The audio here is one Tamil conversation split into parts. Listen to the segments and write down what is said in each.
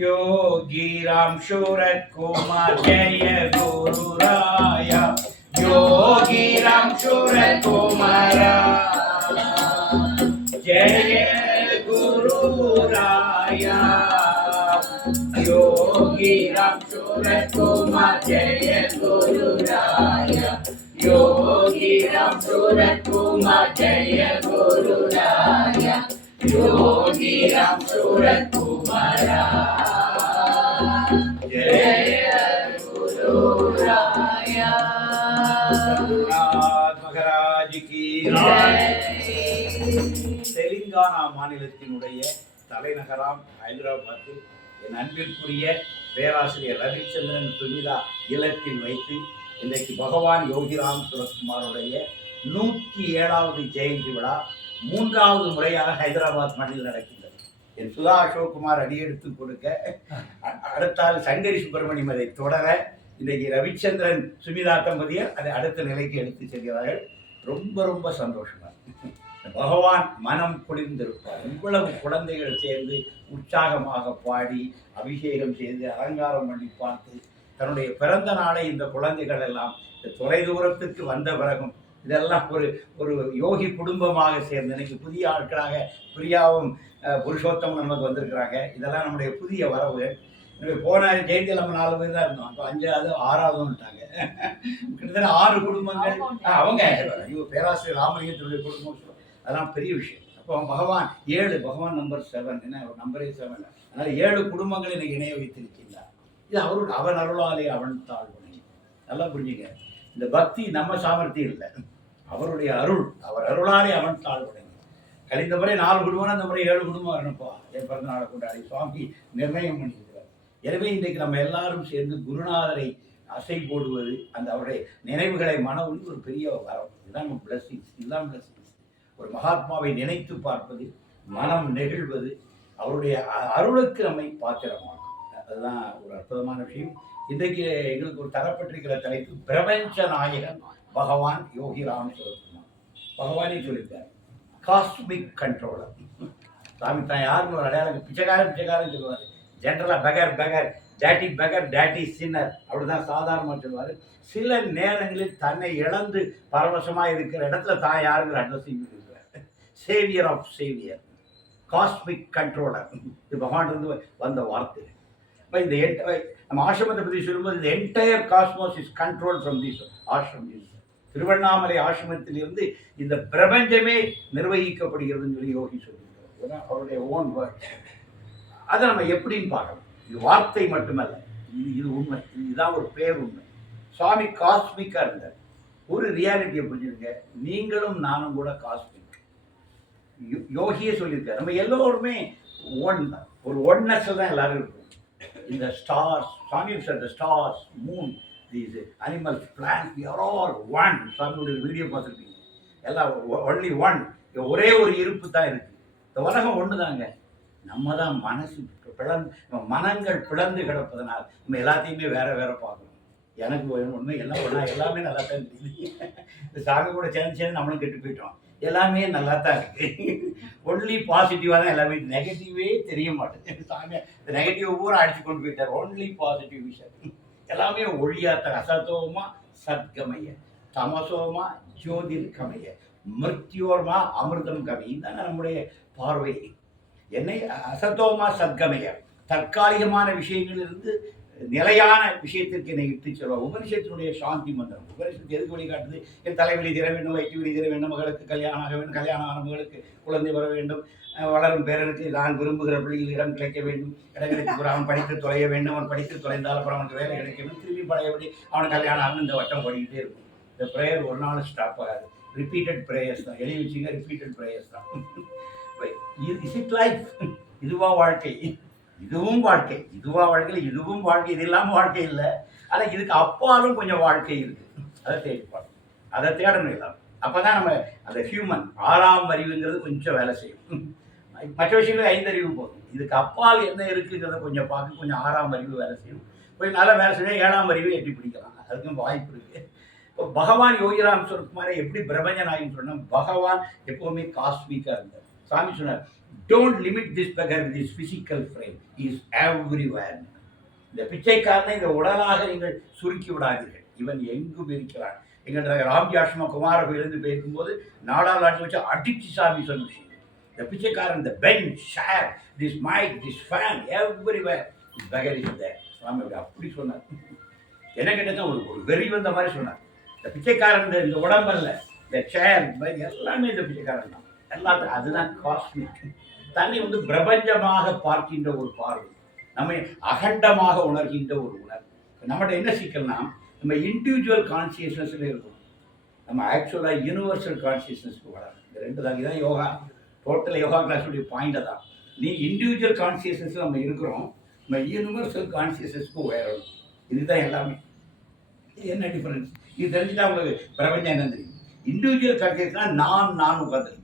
योगी राम शूरत कुमार जय गुरु राया योगी राम शूरत कुमार जय गुरु राया योगी राम शूरत कुमार जय गुरु राया योगी राम शूरत कुमार जय गुरु राया योगी राम शूरत कुमार जय गुरु राया रघुनाथ महाराज की தெலுங்கானா மாநிலத்தினுடைய தலைநகராம் ஹைதராபாத்தில் என் அன்பிற்குரிய பேராசிரியர் ரவிச்சந்திரன் சுமிதா இல்லத்தில் வைத்து இன்றைக்கு பகவான் யோகிராம் சுரத்குமாருடைய 107வது ஜெயந்தி விழா 3வது முறையாக ஹைதராபாத் மண்ணில் நடக்கின்றது. என் சுதா அசோக்குமார் அடியெடுத்து கொடுக்க அடுத்தால் சங்கரி சுப்பிரமணியம் அதை தொடர இன்றைக்கு ரவிச்சந்திரன் சுமிதா தம்பதியர் அதை அடுத்த நிலைக்கு எடுத்து செல்கிறார்கள். ரொம்ப ரொம்ப சந்தோஷமா பகவான் மனம் குளிர்ந்திருப்பார். இவ்வளவு குழந்தைகள் சேர்ந்து உற்சாகமாக பாடி அபிஷேகம் செய்து அலங்காரம் பண்ணி பார்த்து தன்னுடைய பிறந்த நாளை இந்த குழந்தைகள் எல்லாம் தொலை தூரத்துக்கு வந்த பிறகும் இதெல்லாம் ஒரு யோகி குடும்பமாக சேர்ந்து இன்னைக்கு புதிய ஆட்களாக பிரியாவும் புருஷோத்தமும் நமக்கு வந்திருக்கிறாங்க. இதெல்லாம் நம்முடைய புதிய வரவு. போன ஜெயந்தியில் நம்ம 4 பேர் தான் இருந்தோம். அப்போ 5வது 6வதுட்டாங்க. கிட்டத்தட்ட 6 குடும்பங்கள் அவங்க பேராசிரியர் ராமலிங்கத்தினுடைய குடும்பம். அதெல்லாம் பெரிய விஷயம். அப்போ பகவான் 7 பகவான் நம்பர் 7 என்ன ஒரு நம்பரே 7. அதனால் 7 குடும்பங்கள் எனக்கு இணைய வைத்திருக்கின்றார். இது அவன் அருளாலே அவன் தாழ்வுணை. நல்லா புரிஞ்சுங்க. இந்த பக்தி நம்ம சாமர்த்தியம் இல்லை, அவருடைய அருள். அவர் அருளாலே அவன் தாழ்வுணை. கழிந்த முறை 4 குடும்பம், அந்த முறை 7 குடும்பம் வரணுப்பா என் பிறந்த நாளை கொண்டாடி சுவாமி நிர்ணயம் பண்ணியிருக்கிறார். எனவே இன்றைக்கு நம்ம எல்லாரும் சேர்ந்து குருநாதரை அசை போடுவது, அந்த அவருடைய நினைவுகளை மனவுக்கு ஒரு பெரிய வரம். இதுதான் பிளஸிங்ஸ். இதுதான் பிளஸிங்ஸ். ஒரு மகாத்மாவை நினைத்து பார்ப்பது, மனம் நெகிழ்வது, அவருடைய அருளுக்கு நம்மை பாத்திரமாகும். அதுதான் ஒரு அற்புதமான விஷயம். இன்றைக்கு எங்களுக்கு ஒரு தரப்பட்டிருக்கிற தலைப்பு பிரபஞ்ச நாயகன் பகவான் யோகி ராம் சுரத்குமார். பகவானே சொல்லியிருக்காரு காஸ்மிக் கண்ட்ரோலர். சாமி தான் யாருன்னு ஒரு அடையாளம் பிச்சைக்காரன் சொல்லுவார். ஜென்ரலாக பெகர் டேட்டி சின்னர் அப்படிதான் சாதாரணமாக சொல்லுவார். சில நேரங்களில் தன்னை இழந்து பரவசமாக இருக்கிற இடத்துல தான் யாருங்கிற அட்ரஸையும் இருக்கிறார். Saviour of saviour, cosmic controller. இது பகவான் இருந்து வந்த வார்த்தை. இப்போ இந்த நம்ம ஆசிரமத்தை பற்றி சொல்லும்போது இந்த entire cosmos is control from this ashram. Tiruvannamalai ஆசிரமத்திலிருந்து இந்த பிரபஞ்சமே நிர்வகிக்கப்படுகிறதுன்னு சொல்லி யோகி சொல்லியிருக்கிறார். அவருடைய ஓன் வேர்ட். அதை நம்ம எப்படின்னு பார்க்கணும். இது வார்த்தை மட்டுமல்ல, இது உண்மை. இதுதான் ஒரு பேர் உண்மை. சுவாமி காஸ்மிக்காக இருந்தார். ஒரு ரியாலிட்டியை புரிஞ்சுருங்க, நீங்களும் நானும் கூட காஸ்மிக். யோகியே சொல்லியிருக்காரு நம்ம எல்லோருமே ஒன் தான். ஒரு ஒன்னஸ் தான் எல்லாரும் இருக்கும். இந்த ஸ்டார்ஸ், சாமி sir, the stars, moon, these animals, plants, we are all one. சாமியோட வீடியோ பார்த்துருப்பீங்க. எல்லாம் ஒன்லி ஒன். ஒரே ஒரு இருப்பு தான் இருக்கு. இந்த உலகம் ஒன்று தாங்க. நம்ம தான் மனசு மனங்கள் பிளந்து கிடப்பதனால் நம்ம எல்லாத்தையுமே வேற வேற பார்க்கணும். எனக்கு ஒன்று எல்லாம் ஒன்றா, எல்லாமே நல்லா தான் தெரியுது. இந்த சாமி கூட சேர்ந்து நம்மளும் கெட்டு போயிட்டோம். எல்லாமே நல்லா தான் இருக்கு. ஒன்லி பாசிட்டிவாக தான் எல்லாமே. நெகட்டிவே தெரிய மாட்டேங்குது. சாமி இந்த நெகட்டிவ் பூரா அடிச்சு கொண்டு போயிட்டார். ஒன்லி பாசிட்டிவ் விஷயம். எல்லாமே ஒழியாத்த அசத்தோமா சத்கமய, தமசோமா ஜோதிர்கமய, மிருத்யோர்மா அமிர்தம் கமி. இதுதான் நம்முடைய பார்வை. என்னை அசத்தோமா சத்கமய, தற்காலிகமான விஷயங்களிலிருந்து நிலையான விஷயத்திற்கு என்னை இட்டு செல்வார். உபனிஷத்தினுடைய சாந்தி மந்திரம். உபனிஷத்து எதுக்கு வழிகாட்டுது? என் தலைவலி தர வேண்டும், வயிற்று வலி தர வேண்டும், மகளுக்கு கல்யாணம் ஆக வேண்டும், கல்யாணம் ஆன மகளுக்கு குழந்தை வர வேண்டும், வளரும் பேரனுக்கு நான் விரும்புகிற பள்ளியில் இடம் கிடைக்க வேண்டும், இடம் கிடைக்க அவன் படித்து தொலைய வேண்டும், அவன் படித்து தொலைந்தால் அப்புறம் அவனுக்கு வேலை கிடைக்க வேண்டும், திரும்பி பழையபடி அவனுக்கு கல்யாணம் ஆகணும். இந்த வட்டம் ஓடிக்கிட்டே இருக்கும். இந்த ப்ரேயர் ஒரு நாள் ஸ்டாப் ஆகாது. ரிப்பீட்டட் ப்ரேயர்ஸ் தான். எழுதி வச்சுங்க, ரிப்பீட்டட் ப்ரேயர்ஸ் தான். Is it life? இதுவா வாழ்க்கை? இதுவும் வாழ்க்கை. இதுவா வாழ்க்கையில் இதுவும் வாழ்க்கை. இது இல்லாமல் வாழ்க்கை இல்லை. ஆனால் இதுக்கு அப்பாலும் கொஞ்சம் வாழ்க்கை இருக்கு. அதை தேடிப்பாங்க, அதை தேடணும் எல்லாம். அப்போ தான் நம்ம அந்த ஹியூமன் 6ஆம் அறிவுங்கிறது கொஞ்சம் வேலை செய்யும். மற்ற விஷயங்கள் 5 அறிவு போதும். இதுக்கு அப்பால் என்ன இருக்குங்கிறத கொஞ்சம் பார்க்க கொஞ்சம் 6ஆம் அறிவு வேலை செய்யும். கொஞ்சம் நல்லா வேலை செய்ய 7ஆம் அறிவு எட்டி பிடிக்கலாம். அதுக்கும் வாய்ப்பு இருக்கு. இப்போ பகவான் யோகிராம் சுரத்குமாரை எப்படி பிரபஞ்ச நாயகன் சொன்னால், பகவான் எப்போவுமே காஸ்மிக்காக இருந்தார். சாமி சொன்னார் don't limit this beggar with his physical frame. He is everywhere. இந்த பிச்சைக்காரனை இந்த உடலாக நீங்கள் சுருக்கி விடாதீர்கள். இவன் எங்கும் இருக்கிறான். எங்கள் ராம்ஜி ஆஷ்ரம குமார கோயிலிருந்து போயிருக்கும்போது நாடாளாட்டி வச்சு அடிச்சு சாமி சொன்ன விஷயம். இந்த பிச்சைக்காரன், இந்த bench, chair, this mic, this fan, everywhere this beggar is there. சுவாமி அப்படி சொன்னார். என்ன கேட்டதான் ஒரு வெறி வந்த மாதிரி சொன்னார். இந்த பிச்சைக்காரன் இந்த உடம்பல்ல, இந்த சேர் எல்லாமே இந்த பிச்சைக்காரன் தான். எல்லாத்தையும் அதுதான் காஸ்மிக். தன்னை பிரபஞ்சமாக பார்க்கின்ற ஒரு பார்வை, நம்மை அகண்டமாக உணர்கின்ற ஒரு உணர்வு. நம்மகிட்ட என்ன சிக்கல்னா, நம்ம இண்டிவிஜுவல் கான்சியஸ்னஸ்ல இருக்கும், நம்ம ஆக்சுவலாக யூனிவர்சல் கான்சியஸ்னஸ்க்கு வளரும். இந்த ரெண்டு தான். இதுதான் யோகா, டோட்டல் யோகா கிளாஸுடைய பாயிண்ட் தான். நீ இண்டிவிஜுவல் கான்சியஸ்னஸ் நம்ம இருக்கிறோம், நம்ம யூனிவர்சல் கான்சியஸ்னஸ்க்கு உயரணும். இதுதான் எல்லாமே. என்ன டிஃபரன்ஸ் இது தெரிஞ்சுட்டா உங்களுக்கு பிரபஞ்சம் என்ன தெரியும். இண்டிவிஜுவல் கான்சியஸ்னா நான் உட்காந்து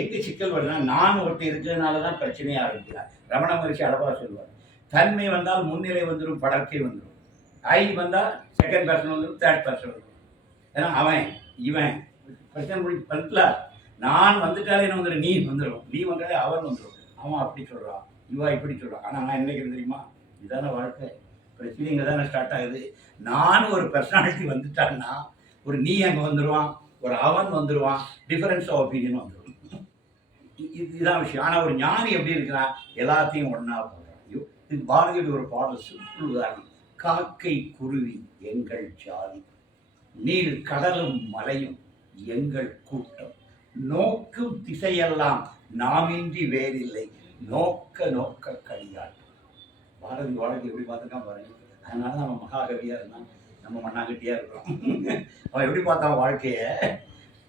எங்க சிக்கல் வருதுன்னா, நான் ஒருத்தர் இருக்கிறதுனால தான் பிரச்சனையாக ஆரம்பிக்கிறார். ரமண மகரிஷி அளவாக சொல்லுவார், தன்மை வந்தால் முன்னிலை வந்துடும், படர்க்கை வந்துடும். ஐ வந்தால் செகண்ட் பர்சன் வந்துடும், தேர்ட் பர்சன் வந்துடும். ஏன்னா அவன் இவன் பிரச்சனை பண்ணல. நான் வந்துட்டாலே என்ன வந்துடும், நீ வந்துடும், நீ வந்தாலே அவன் வந்துடும். அவன் அப்படி சொல்கிறான், இவா இப்படி சொல்கிறான். ஆனால் நான் என்ன தெரியுமா, இதான வாழ்க்கை. பிரச்சனை இங்கே தானே ஸ்டார்ட் ஆகுது. நான் ஒரு பர்சனாலிட்டி வந்துட்டான்னா ஒரு நீ அங்கே வந்துடுவான், ஒரு அவன் வந்துடுவான், டிஃபரன்ஸ் ஆஃப் ஒப்பீனியன் வந்துடும். இதுதான் விஷயம். ஆனால் ஒரு ஞானி எப்படி இருக்கிறான், எல்லாத்தையும் ஒன்றா போடுறான். இது பாரதியோட ஒரு பாடல், சிம்பிள் உதாரணம். காக்கை குருவி எங்கள் ஜாதி, நீர் கடலும் மலையும் எங்கள் கூட்டம், நோக்கும் திசையெல்லாம் நாமின்றி வேறில்லை, நோக்க நோக்க கடியாட்டம். பாரதி வாழ்க்கை எப்படி பார்த்துருக்கான் பாருங்க. அதனால நம்ம மகாகவியா இருந்தான், நம்ம மண்ணாங்கட்டியா இருக்கிறோம். அவன் எப்படி பார்த்தான் வாழ்க்கைய,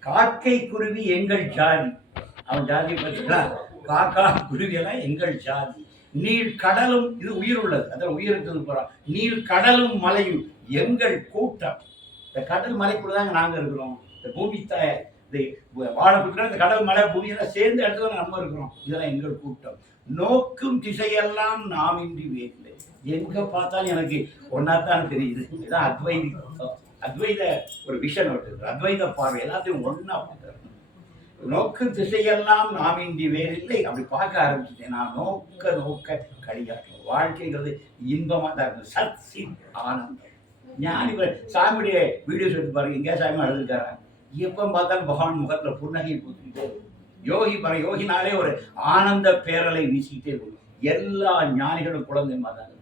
காக்கை குருவி எங்கள் ஜாதி, அவன் ஜாதியை பற்றிக்கலாம். காக்கா குருவியெல்லாம் எங்கள் ஜாதி, நீள் கடலும், இது உயிர் உள்ளது, அதான் உயிருக்கு போறான். நீள் கடலும் மலையும் எங்கள் கூட்டம். இந்த கடல் மலைக்குள்ள தாங்க நாங்க இருக்கிறோம். இந்த பூமி தாய வாழ கொடுக்குற இந்த கடல் மலை பூமியெல்லாம் சேர்ந்த இடத்துல நம்ம இருக்கிறோம். இதெல்லாம் எங்கள் கூட்டம். நோக்கும் திசையெல்லாம் நாமின்றி வேறில்லை. எங்க பார்த்தாலும் எனக்கு ஒன்னாத்தான் தெரியுது. இதுதான் அத்வைத ஒரு விஷன் வருது, அத்வைத பார்வை. எல்லாத்தையும் ஒன்னா பார்க்குறேன். நோக்கு திசையெல்லாம் நாமின்றி வேறில்லை. அப்படி பார்க்க ஆரம்பிச்சுட்டேன் நான். நோக்க நோக்க கடிகாட்டும். வாழ்க்கைங்கிறது இன்பமா தான் இருக்குது. சத் சித் ஆனந்தம். ஞானி சாமியுடைய வீடியோஸ் எடுத்து பாருங்க, எங்கேயா சாமி அழுதுருக்காரா? எப்போ பார்த்தாலும் பகவான் முகத்தில் புன்னகை பூத்துக்கிட்டே இருக்கும். யோகினாலே ஒரு ஆனந்த பேரலை வீசிக்கிட்டே இருக்கும். எல்லா ஞானிகளும் குழந்தை மாதிரி.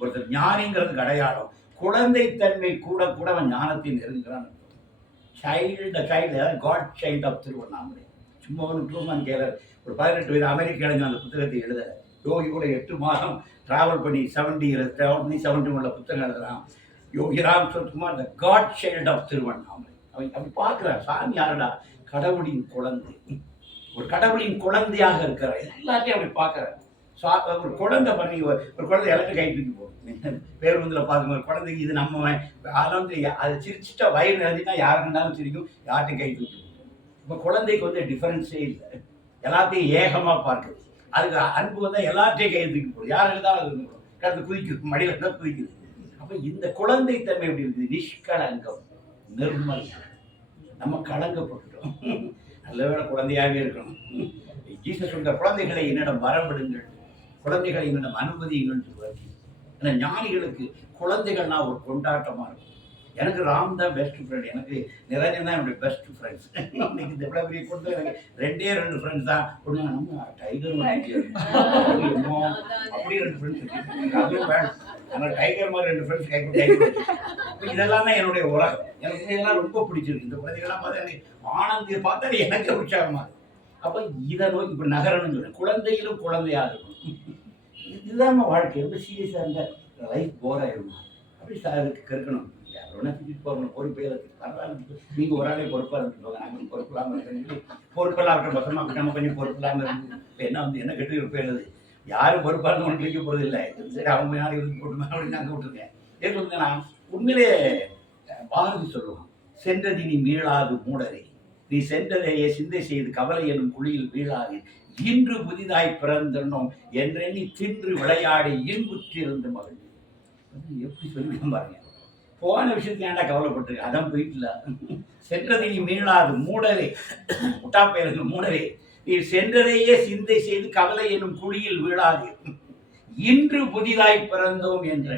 ஒருத்தர் ஞானிங்கிறதுக்கு அடையாளம் குழந்தைத்தன்மை. கூட கூட அவன் ஞானத்தை நெருங்குகிறான். God child of Tiruvannamalai. சும்மா ஒரு ட்ரூமன் கேலர் ஒரு 18 வயது அமெரிக்க இளைஞர் அந்த புத்தகத்தை எழுத, யோகி கூட 8 மாதம் டிராவல் பண்ணி 71 புத்தகம் எழுதுறான். யோகி ராம் சுகுமார், த காட் சைல்ட் ஆஃப் திருவண்ணாமலை. அவன் அப்படி பார்க்குறான், சாமி யாரடா, கடவுளின் குழந்தை, ஒரு கடவுளின் குழந்தையாக இருக்கிற எல்லாத்தையும் அப்படி பார்க்குறாரு. ஒரு குழந்தை பண்ணி ஒரு குழந்தை எல்லாத்தையும் கை தூக்கி போகும். பேருந்தில் பார்க்கும்போது ஒரு குழந்தைக்கு இது நம்ம அதெல்லாம் அதை சிரிச்சுட்டா வயிறு எழுதினா யாரு இருந்தாலும் சிரிக்கும், யார்ட்டையும் கை தூக்கி போகும். இப்போ குழந்தைக்கு டிஃபரன்ஸே இல்லை, எல்லாத்தையும் ஏகமாக பார்க்குது. அதுக்கு அன்பு வந்தால் எல்லாத்தையும் கை தூக்கி போகுது. யார் இருந்தாலும் அது கடந்து குதிக்குது, மடியில் இருந்தால் குதிக்குது. அப்போ இந்த குழந்தைத்தன்மை எப்படி இருக்குது, நிஷ்கலங்கம், நிர்மல். நம்ம கலங்கப்பட்டுட்டோம். நல்ல வேலை குழந்தையாகவே இருக்கணும். ஜீசஸ் சொல்ற குழந்தைகளை என்னிடம் வரவிடுங்கள், குழந்தைகளை என்னிடம் அனுமதியுங்கள் சொல்வார். ஏன்னா ஞானிகளுக்கு குழந்தைகள்னா ஒரு கொண்டாட்டமா இருக்கும். எனக்கு ராம் தான் பெஸ்ட் ஃப்ரெண்ட், எனக்கு நிரஞ்சன் தான் என்னுடைய பெஸ்ட் ஃப்ரெண்ட்ஸ். இன்னைக்கு இந்த எவ்வளோ பெரிய கொடுத்து எனக்கு 2 ஃப்ரெண்ட்ஸ் தான். ஒன்று நம்ம டைகர் அப்படி 2 ஃப்ரெண்ட்ஸ், அதுவும் வேணும். ஆனால் டைகர் மாதிரி 2 ஃப்ரெண்ட்ஸ் டைகர். இதெல்லாம் தான் என்னுடைய உலகம். எனக்கு இதெல்லாம் ரொம்ப பிடிச்சிருக்கு. இந்த குழந்தைகள்லாம் பார்த்தா எனக்கு ஆனந்தி பார்த்தா எனக்கு உற்சாகமாக இருக்கு. அப்போ இதை நோக்கி இப்போ நகரணும்னு சொல்றேன். குழந்தையிலும் குழந்தையாக இருக்கும். இதுதான் நம்ம வாழ்க்கை. ரொம்ப சீரியஸாக இருந்தால் லைஃப் போர் ஆகிடுமா, அப்படி கற்கணும். யாரோட தூக்கிட்டு போகணும், பொறுப்பே பரவாயில்ல. நீங்கள் ஒரு ஆளே பொறுப்பாக இருந்துட்டு நாங்கள் பொறுப்பு இல்லாமல் இருக்கு. பொறுப்பெல்லாம் இருக்கிற பசங்க நம்ம கொஞ்சம் பொறுப்பு இல்லாமல் இருக்கு. இப்போ என்ன என்ன கெட்டு இருப்பேன், யாரும் பொறுப்பாக இருந்து ஒன்று கிளிக்க போகிறது இல்லை. சரி அவங்க நாளை வந்து போட்டுமா அப்படின்னு நாங்கள் விட்டுருக்கேன். ஏன் சொல்லுங்க, நான் உண்மையிலே பாரதி சொல்லுவோம், சென்றதி நீ மீளாது மூடரை, நீ சென்றதையே சிந்தை செய்து கவலை எனும் குழியில் வீழாது, இன்று புதிதாய் பிறந்தோம் என்றெண்ணி தின்று விளையாடி இன்புற்றிருந்து மகிழ்ச்சி. எப்படி சொல்லிவிடும் பாருங்க. போன விஷயத்துக்கு ஏன்டா கவலைப்பட்டு, அதான் போயிட்டுல. சென்றதை நீ மீளாது மூடரே, முட்டாப்பயிருக்கு மூடரே, நீ சென்றதையே சிந்தை செய்து கவலை என்னும் குழியில் வீழாது. இன்று புதிதாய் பிறந்தோம் என்ற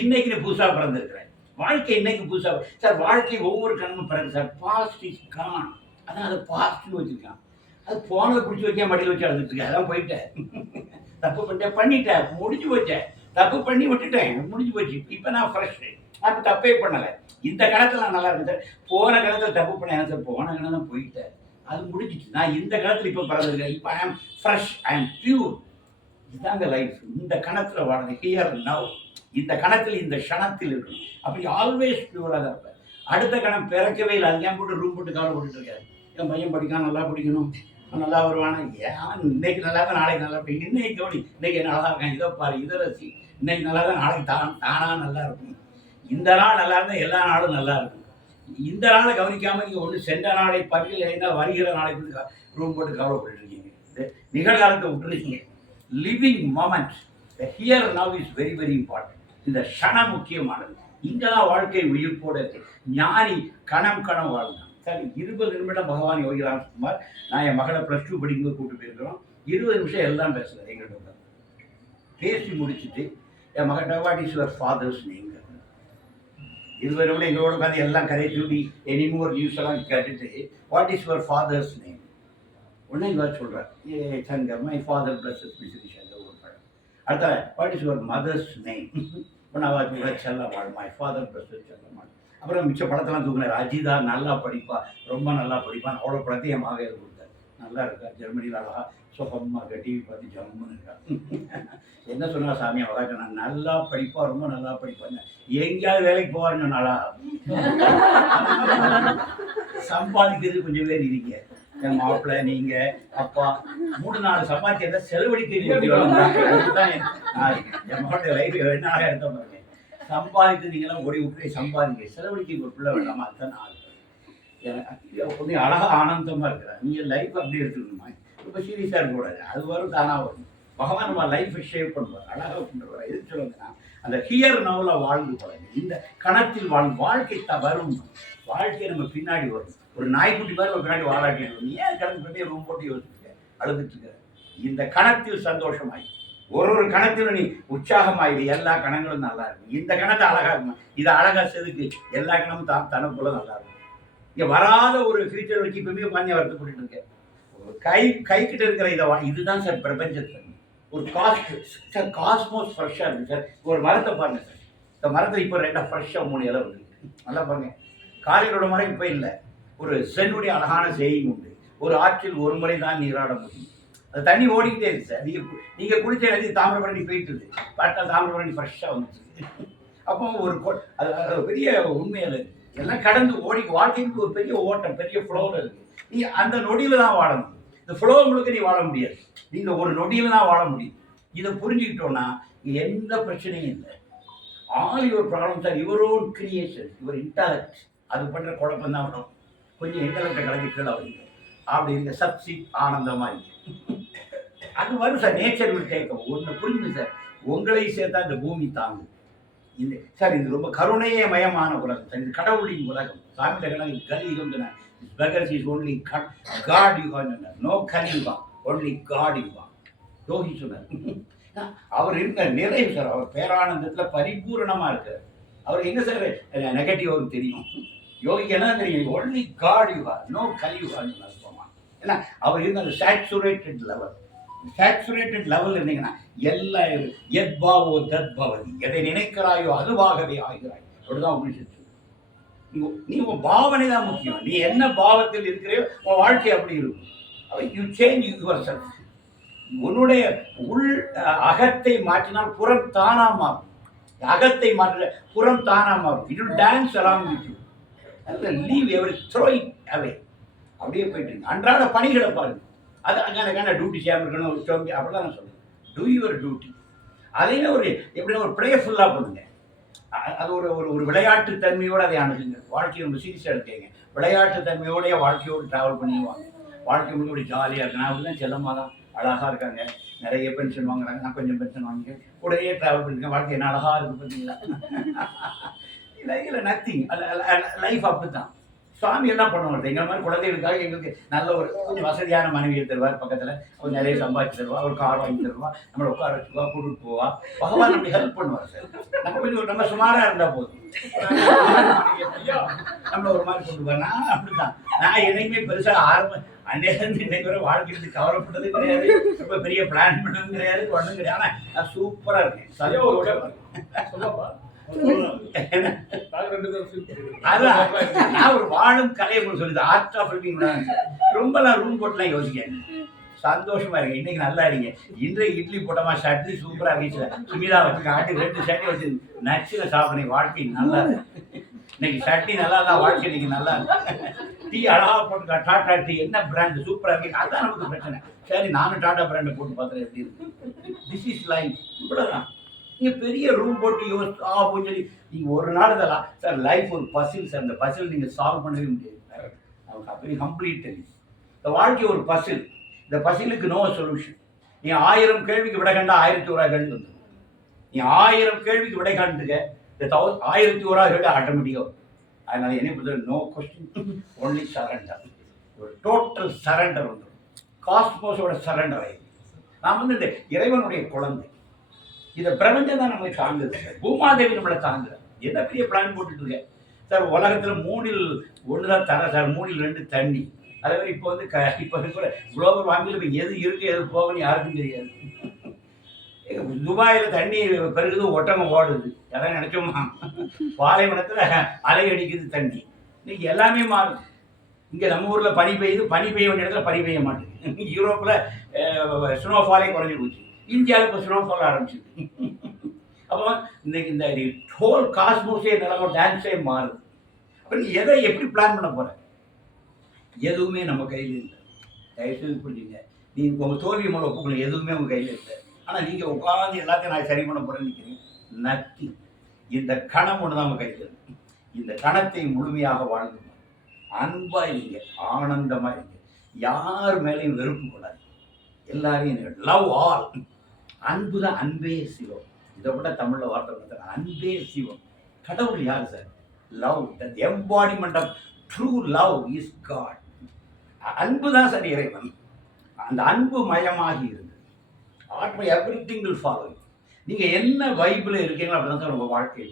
இன்னைக்கு நீ புதுசா பிறந்திருக்கிற வாழ்க்கை இன்னைக்கு புதுசா சார். வாழ்க்கை ஒவ்வொரு கணமும் பிறகு சார். Past is Khan. அதான் அதை பாஸ்ட்னு வச்சிருக்கான். அது போனதை பிடிச்சி வைக்க மடியில் வச்சு அழுதுட்டு இருக்கேன். அதான் போயிட்டேன், தப்பு பண்ணிட்டேன், முடிஞ்சு போச்சேன். தப்பு பண்ணி விட்டுட்டேன், முடிஞ்சு போச்சு. இப்போ நான் ஃப்ரெஷ். அப்போ தப்பே பண்ணலை. இந்த கணத்தில் நான் நல்லா இருக்கேன் சார். போன கணத்தில் தப்பு பண்ண என்ன சார், போன கணம் தான் போயிட்டேன், அது முடிஞ்சிச்சு. நான் இந்த கணத்தில் இப்போ பிறந்திருக்கேன். இப்போ ஐ ஆம் ஃப்ரெஷ், ஐ ஆம் பியூர். இதுதாங்க லைஃப். இந்த கணத்தில் வாழது, ஹியர் நவ். இந்த கணத்தில் இந்த க்ஷணத்தில் இருக்கணும். அப்படி ஆல்வேஸ் பியூராக தான் இருப்பேன். அடுத்த கணம் பிறக்கவே இல்லை. அது ஏன் போட்டு ரூம் போட்டு கவலை போட்டுட்டு இருக்காரு. என் பையன் படிக்கான், நல்லா படிக்கணும், நல்லா வருவானா. ஏன் இன்னைக்கு நல்லா தான் நாளைக்கு நல்லா படிக்கும். இன்னைக்கு கவனி, இன்னைக்கு நல்லா தான் இருக்கான், இதை பாரு, இதை ரசி. இன்னைக்கு நல்லா தான் நாளைக்கு தானா நல்லா இருக்கும். இந்த நாள் நல்லா இருந்தால் எல்லா நாளும் நல்லா இருக்கும். இந்த நாளை கவனிக்காமல் நீங்கள் ஒன்று சென்ற நாளை பற்றியில் இருந்தால் வருகிற நாளைக்கு ரூம் போட்டு கவலைப்பட்டு இருக்கீங்க. நிகழ்காலத்தை விட்டுருக்கீங்க. Living moment, here now is very very important. இந்த க்ஷணம் முக்கியமானது. இங்கே தான் வாழ்க்கை உயிர்ப்போட இருக்கு. ஞானி கணம் வாழ்ந்தான். சரி, 20 நிமிடம் பகவான் யோகி ராம்குமார், நான் என் மகளை +2 படிக்கும்போது கூப்பிட்டு போயிருக்கிறோம். 20 நிமிஷம் எல்லாம் பேசுகிறேன் எங்கள்கிட்ட. பேசி முடிச்சுட்டு என் மகன் what is your father's name, 20 நிமிடம் எங்களோட உட்காந்து எல்லாம் கதை தூண்டி எனிமோர் நியூஸ் எல்லாம் கேட்டுட்டு what is your father's name. உடனே இவர் சொல்கிறார், Shankar, my father plus Shankar ஒரு படம். அடுத்த what is your mother's name. ஒன்றாவது Chellammal, my father plus Chellammal. அப்புறம் மிச்ச படத்தெல்லாம் தூக்குனார். அஜிதா நல்லா படிப்பா, ரொம்ப நல்லா படிப்பான். அவ்வளோ படத்தை என் மகன் கொடுத்தார். நல்லா இருக்கா, ஜெர்மனியில் அழகா சுகமாக டிவி பார்த்து ஜம்முன்னு இருக்கா. என்ன சொன்னா சாமி, அவளா சொன்னா நல்லா படிப்பா, ரொம்ப நல்லா படிப்பாங்க, எங்கேயாவது வேலைக்கு போவான்னு சொன்னாலா. சம்பாதிக்கிறது கொஞ்சம் பேர் இருக்கீங்க, என் மாப்பிள்ளை, நீங்க அப்பா 3-4 சம்பாதிக்கிறத செலவழிக்க தான் என் மாப்பிள்ளை லைஃப் என்ன எடுத்த பாருங்க. சம்பாதித்து நீங்களாம் ஓடி விட்டு சம்பாதிக்க செலவழிக்க ஒரு பிள்ளை வேண்டாமா, அதுதான் ஆள். எனக்கு கொஞ்சம் அழகா ஆனந்தமா இருக்கிறார். நீங்க லைஃப் அப்படி எடுத்துக்கணுமா, ரொம்ப சீரியஸா இருக்கக்கூடாது. அது வரும், தானா வரும். பகவான் நம்ம லைஃப்பை ஷேப் பண்ணுவார், அழகாக பண்ணுவார். எது சொல்லுங்கன்னா அந்த ஹியர் நவுல வாழ்ந்து பழகு. இந்த கணத்தில் வாழ்க்கை வரும். வாழ்க்கை நம்ம பின்னாடி வரும். ஒரு நாய்க்குட்டி மாதிரி ஒரு பின்னாடி வாழாட்டி ஏன் கடந்து பண்ணி ரூம் போட்டு யோசிச்சுக்க அழுதுட்டு இருக்க. இந்த கணத்தில் சந்தோஷமாய் ஒரு கணத்திலும் நீ உற்சாகமாயிடு. எல்லா கணங்களும் நல்லா இருக்கும். இந்த கணத்தை அழகா இருக்கும். இதை அழகா செதுக்கு. எல்லா கணமும் தனக்குள்ள நல்லா இருக்கும். இங்க வராத ஒரு ஃபியூச்சர் வச்சு இப்பவுமே உட்காந்து வருத்தப்பட்டு இருக்கேன். கை கிட்ட இருக்கிற இதுதான் சார் பிரபஞ்சத்தை. ஒரு காஸ்மோஸ் ஃப்ரெஷ்ஷாக இருக்குது சார். ஒரு மரத்தை பாருங்க சார். இந்த மரத்தில் இப்போ 2 ஃப்ரெஷ்ஷாக 3 இலை வருது. நல்லா பாருங்க. காலையிலோட மரம் இப்போ இல்லை. ஒரு சென்னுடைய அழகான செய்யும் உண்டு. ஒரு ஆற்றில் ஒரு முறை தான் நீராட முடியும். அது தண்ணி ஓடிக்கிட்டே இருக்கு சார். நீங்கள் குளிச்ச நதி தாமிரபரணி போயிட்டுது. பார்த்தா தாமிரபரணி ஃப்ரெஷ்ஷாக வந்துச்சு. அப்போ அது பெரிய உண்மையில் எல்லாம் கடந்து ஓடி வாழ்க்கைக்கு ஒரு பெரிய ஓட்டம், பெரிய ஃப்ளோவில் இருக்குது. நீ அந்த நொடியில் தான் வாழணும். இந்த ஃப்ளோ உங்களுக்கு நீ வாழ முடியாது. நீங்கள் ஒரு நொடியில் தான் வாழ முடியும். இதை புரிஞ்சுக்கிட்டோன்னா எந்த பிரச்சனையும் இல்லை. All your problems are your own creation, your intellect. அது பண்ணுற குழப்பம் தான் வரும். கொஞ்சம் இன்டலெக்டை கலந்து கீழே வைங்க. அப்படி இருக்க சப்சி ஆனந்தமாக இருக்கு. அது வரும் sir. Nature will take over. ஒன்று புரிஞ்சுது சார், உங்களை சேர்த்தா இந்த பூமி தாங்கும். இந்த சார் இது ரொம்ப கருணையே மயமான உலகம் சார். இது கடவுளின் உலகம். சாமி கடவுள் இது கலியுகம் சொன்னார். Beggars is only God you have, no Kaliuga, only God you have. யோகி சொன்னார். அவர் இருக்க நிறைவு சார். அவர் பேரானந்தத்தில் பரிபூர்ணமாக இருக்கார். அவர் எங்கே சார் நெகட்டிவ் அவருக்கு தெரியும். யோகிக்கு என்ன தெரியும், ஒன்லி காட் யுகா, நோ கலியுகான்னு சொல்லுவாங்க. ஏன்னா அவர் இருந்த அந்த சேச்சுரேட்டட் லெவல். சேச்சுரேட்டட் லெவல் இருந்தீங்கன்னா எல்லாம் எத் பாவோ தத் பவதி, எதை நினைக்கிறாயோ அதுவாகவே ஆகிறாய். அப்படிதான் உபனிஷத்து. நீ உன் பாவனை தான் முக்கியம். நீ என்ன பாவத்தில் இருக்கிறையோ உன் வாழ்க்கை அப்படி இருக்கும். You change your self. உன்னுடைய உள் அகத்தை மாற்றினால் புறம் தானா மாறும். அகத்தை மாற்ற புறம் தானா மாறும். It will dance along with you. Leave every, throw it away. அப்படியே போயிட்டு அன்றாட பணிகளை பாருங்க. அது அங்கே டியூட்டி செய்யாமல் இருக்கணும், ஒரு சோம்பி அப்படிலாம் நான் சொல்லுவேன். Two your duty. அதையுமே ஒரு எப்படின்னா ஒரு ப்ரேஃபுல்லாக பண்ணுங்க. அது ஒரு விளையாட்டு தன்மையோடு அதை அணுகுங்க. வாழ்க்கையை ரொம்ப சீரியஸாக எடுத்துங்க. விளையாட்டு தன்மையோடைய வாழ்க்கையோடு ட்ராவல் பண்ணிடுவாங்க. வாழ்க்கை வந்து இப்படி ஜாலியாக இருக்கு. நான் அப்படிதான் செல்லமாக தான் அழகாக இருக்காங்க. நிறைய பென்ஷன் வாங்குறாங்க, நான் கொஞ்சம் பென்ஷன் வாங்கிக்கிறேன். கூடயே ட்ராவல் பண்ணிருக்கேன். வாழ்க்கை என்ன அழகாக இருக்குது பார்த்தீங்களா? இல்லை நத்திங். லைஃப் அப்படி தான். சுவாமி எல்லாம் பண்ணுவாங்க. எங்களை மாதிரி குழந்தைகளுக்காக எங்களுக்கு நல்ல ஒரு கொஞ்சம் வசதியான மனைவியை தருவார், பக்கத்தில் கொஞ்சம் நிறைய சம்பாதிச்சு தருவா, ஒரு கார் வாங்கி தருவா, நம்மளை உட்கார வச்சுக்குவா, கூட்டிட்டு போவா. பகவான் அப்படி ஹெல்ப் பண்ணுவார் சார். நம்ம கொஞ்சம் நம்ம சுமாராக இருந்தால் போதும், நம்மள ஒரு மாதிரி கொண்டு போனா அப்படிதான். நான் என்னைக்குமே பெருசாக அன்னையிலேருந்து இன்னைக்கு வரை வாழ்க்கைக்கு கவலைப்பட்டது கிடையாது, ரொம்ப பெரிய பிளான் பண்ணதும் கிடையாது, ஒன்றும் கிடையாது. ஆனால் நான் சூப்பராக இருக்கேன். நான் ஒரு வாழும் கலையை சொல்லுது, ஆர்ட் ஆஃப் லிவிங். ரொம்ப நான் ரூம் போட்டுலாம் யோசிக்கிறேன், சந்தோஷமா இருக்கு. இன்னைக்கு நல்லா இருக்கீங்க. இன்றைக்கு இட்லி போட்டோமா, சட்னி சூப்பரா இருந்துச்சு, சுமிதா வச்சு காட்டி 2 சட்னி வச்சு நச்சுல சாப்பிடுறேன். வாழ்க்கை நல்லா இருக்கு. இன்னைக்கு சட்னி நல்லா தான், வாழ்க்கை இன்னைக்கு நல்லா இருக்கு. டீ அழகா போட்டு டாடா டீ, என்ன பிராண்ட் சூப்பரா இருக்கு. அதுதான் நமக்கு பிரச்சனை. சரி, நானும் டாடா பிராண்டை போட்டு பார்த்துறேன் எப்படி இருக்கு. This is life. இவ்வளவுதான். நீங்க பெரிய ரூம் போட்டு யோசிச்சு சொல்லி நீங்க ஒரு நாள் இதெல்லாம் சார், லைஃப் ஒரு பசில் சார். இந்த பசில் நீங்க சால்வ் பண்ணவே முடியாது. நமக்கு கம்ப்ளீட் இந்த வாழ்க்கை ஒரு பசில். இந்த பசிலுக்கு நோ சொல்யூஷன். நீ 1000 கேள்விக்கு விடை கண்டா 1001 கேள்வி வந்து. நீ 1000 கேள்விக்கு விடை காண்டுக்க, இந்த 1001 கேள்வி ஆட்டோமேட்டிக்காக வரும். அதனால என்ன பொறுத்த நோ கொஸ்டின், ஒன்லி சரண்டர். ஒரு டோட்டல் சரண்டர் வந்துடும். காஸ்மோஸோட சரண்டர் ஆயிடும். நாம் வந்து இந்த இறைவனுடைய குழந்தை. இந்த பிரபஞ்சம் தான் நம்மளை தாங்குது சார். பூமாதேவி நம்மளை தாங்குது. என்ன பெரிய பிளான் போட்டுட்டு இருக்கேன் சார். உலகத்தில் 3ல் 1 தான் தர சார், 3ல் 2 தண்ணி. அதே மாதிரி இப்போ வந்து இப்போ இருக்கிற குளோபல் வார்மிங்கில் இப்போ எது இருக்கு எது போகணும்னு யாருக்கும் தெரியாது. துபாயில் தண்ணி பெருகுது, ஒட்டகம் ஓடுது. யாரும் நினைச்சோமா? பாலைவனத்தில் அலை அடிக்குது தண்ணி. இன்னைக்கு எல்லாமே மாறுது. இங்கே நம்ம ஊரில் பனி பெய்யுது, பனி பெய்ய வேண்டிய இடத்துல பனி பெய்ய மாட்டேங்குது. யூரோப்பில் ஸ்னோஃபாலே குறைஞ்சி போச்சு. இந்தியாவில் இப்போ ஸ்னோஃபால் ஆரம்பிச்சிது. அப்போ இன்னைக்கு இந்த ஹோல் காஸ்மோஸே நிலமோ டான்ஸே மாறுது. அப்போ நீ எதை எப்படி பிளான் பண்ண போகிற? எதுவுமே நம்ம கையில் இல்லை. தயவுசெய்து புரிஞ்சுங்க. நீங்கள் உங்கள் தோல்வி மூலம் ஒப்புக்கணும், எதுவுமே உங்கள் கையில் இல்லை. ஆனால் நீங்கள் உட்காந்து எல்லாத்தையும் நான் சரி பண்ண போகிறேன்னு நினைக்கிறீங்க. நத்தி. இந்த கணம் ஒன்று தான் உங்கள் கையில் இருக்கு. இந்த கணத்தை முழுமையாக வாழ்ந்து அன்பாக இருங்க, ஆனந்தமாக இருங்க. யார் மேலேயும் வெறுப்பு கூடாது. எல்லாரையும் லவ் ஆல். அன்பு தான், அன்பே சிவம். இதை விட தமிழில் வார்த்தை பார்த்தா அன்பே சிவம். கடவுள் யார் sir? Love. The embodiment of true love is god. அன்பு தான் சார் இறைவன். அந்த அன்பு மயமாகி இருக்கு. ஆத்மா எவ்ரிதிங் வில் ஃபாலோ. நீங்கள் என்ன வைப்பில் இருக்கீங்களோ அப்படிதான் சார் உங்கள் வாழ்க்கை.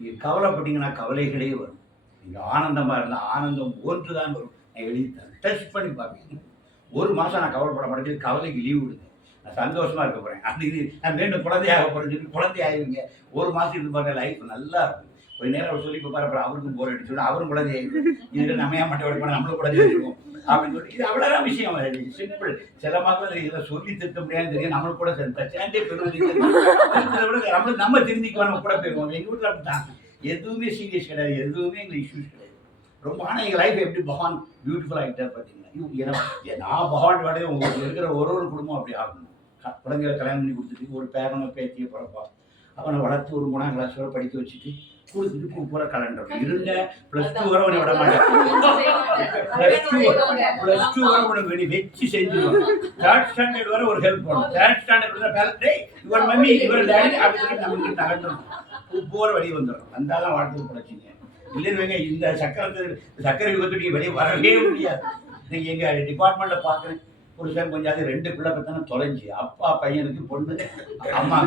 நீங்கள் கவலைப்பட்டீங்கன்னா கவலைகளே வரும். நீங்கள் ஆனந்தமாக இருந்தால் ஆனந்தம் ஒன்று தான் வரும். நான் எழுதித்தேன், டச் பண்ணி பார்ப்பீங்க. 1 மாதம் நான் கவலைப்பட மாட்டேங்குது, கவலைக்கு லீவ் விடுங்க. நான் சந்தோஷமாக இருக்க போகிறேன். அப்படி நான் மீண்டும் குழந்தையாக போகிறேன்னு சொல்லி குழந்தையாகிருங்க. 1 மாதம் இருந்து பாருங்க, லைஃப் நல்லா இருக்கும். ஒரு நேரம் அவர் சொல்லி இப்போ பாரு, அவருக்கும் போர் அடிச்சு அவரும் குழந்தையாகிடும். இதுக்கு நம்ம ஏன் மட்டும் உடைப்பா, நம்மளும் குழந்தையாகிருக்கும் அப்படின்னு சொல்லி. இது அவ்வளோதான் விஷயம். சிம்பிள். சில மக்கள் இதில் சொல்லி திருத்த முடியாதுன்னு தெரியும். நம்மளுக்கு கூட சேண்டே பெருமை நம்ம திருந்திக்குவோம், நம்ம கூட போயிருவோம். எங்கள் வீட்டில் அப்படித்தான். எதுவுமே சீரியஸ் கிடையாது, எதுவுமே எங்களுக்கு இஷ்யூஸ் கிடையாது. ரொம்ப. ஆனால் எங்கள் லைஃப் எப்படி பகவான் பியூட்டிஃபுல் ஆகிட்டார் பார்த்தீங்கன்னா. நான் பகவான் வாடகை உங்களுக்கு இருக்கிற ஒரு குடும்பம் அப்படி ஆகணும். குழந்தைகளை கல்யாணம் பண்ணி கொடுத்துட்டு ஒரு பேரனை பேத்தியை பிறப்பா, அவனை வளர்த்து ஒரு 3ஆம் கிளாஸ் வரை படிக்க வச்சுட்டு கொடுத்துட்டு பூரா கலண்டர் இருந்த +2 வரை அவனை விட மாட்டேன். +2 வரை உனக்கு வச்சு செஞ்சுருவான். 3rd ஸ்டாண்டர்ட் வரை ஒரு ஹெல்ப் பண்ணும். 3rd ஸ்டாண்டர்ட் இவர் மம்மி இவர் டேடி அப்படின்னு நமக்கு நகர்ந்துடும். பூரா வெளியே வந்துடும். அந்தாலும் வாழ்க்கை படைச்சிங்க. இல்லைன்னு வைங்க, இந்த சக்கரை யுகத்துக்கு நீங்கள் வெளியே வரவே முடியாது. நீங்கள் எங்கள் டிபார்ட்மெண்ட்டில் பார்க்குறேன், புருஷன் கொஞ்சம் 2 பிள்ளை பத்தான தொலைஞ்சி. அப்பா பையனுக்கு பொண்ணு, அம்மா.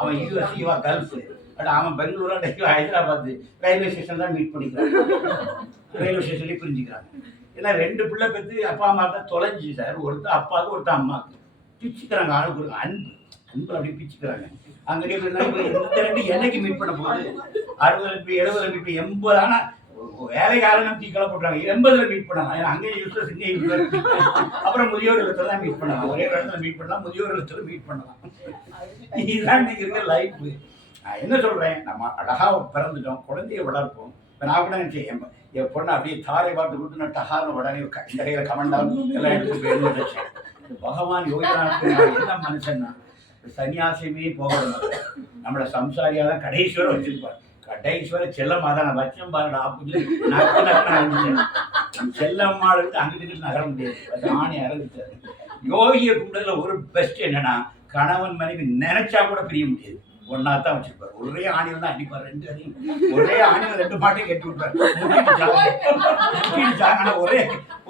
அவன் யூஎஸ், இவா கல்ஃபு. பட் அவன் பெங்களூரா ஹைதராபாத் ரயில்வே ஸ்டேஷன் தான் மீட் பண்ணிக்கிறான். ரயில்வே ஸ்டேஷன்லேயே பிரிஞ்சுக்கிறாங்க. ஏன்னா 2 பிள்ளை பற்றி அப்பா அம்மா தான் தொலைஞ்சி சார். ஒருத்தர் அப்பாவுக்கு ஒருத்தர் அம்மாவுக்கு பிச்சுக்கிறாங்க. ஆளுக்கு ஒரு அன்பு அப்படி பிச்சுக்கிறாங்க. அங்கே இந்த 2 என்னைக்கு மீட் பண்ண போகுது? 60 70 மீட் 80. ஆனால் வேலைக்காரங்க தீக்கலை போட்டுறாங்க. 80 மீட் பண்ணலாம். ஏன்னா அங்கேயும் யூஸ்லஸ், இங்கேயும் யூஸ்லஸ். அப்புறம் முதியோர் இல்லத்தில் தான் மீட் பண்ணலாம். ஒரே இடத்துல மீட் பண்ணலாம், முதியோர் இல்லத்தில் மீட் பண்ணலாம். இதுதான் இன்னைக்கு இருக்க லைஃப். நான் என்ன சொல்கிறேன், நம்ம அழகாக பிறந்துட்டோம், குழந்தைய வளர்ப்போம். இப்போ நான் கூட நினச்சேன், என் பொண்ணை அப்படியே தாரை பார்த்து கொடுத்து நான் டகார்னு உடனே இந்த கையில் கமண்டாலும் எல்லாம் எடுத்து போய் நினைச்சேன். பகவான் யோகிநாத் என்ன மனுஷன்னா சன்னியாசியமே போகணும். நம்மளை சம்சாரியாக தான் கடைசிவரை வச்சிருப்பார். கடைசிவரை செல்லம்மா தான் நான் வச்சம் பாருடா அப்படின்னு நான் செல்லம்மாளுக்கு அங்கிட்டு நகர முடியாது. ஆணை இறந்துட்டாரு. யோகியை கும்பிடுறதுல ஒரு பெஸ்ட் என்னன்னா, கணவன் மனைவி நினைச்சா கூட பிரிய முடியாது. ஒன்னா தான் வச்சிருப்பாரு. ஒரே ஆணியில் தான் அடிப்பார். ரெண்டு அடியும் ஒரே ஆணியில் 2 மாட்டையும் கட்டி விட்டுப்பாரு. ஆனா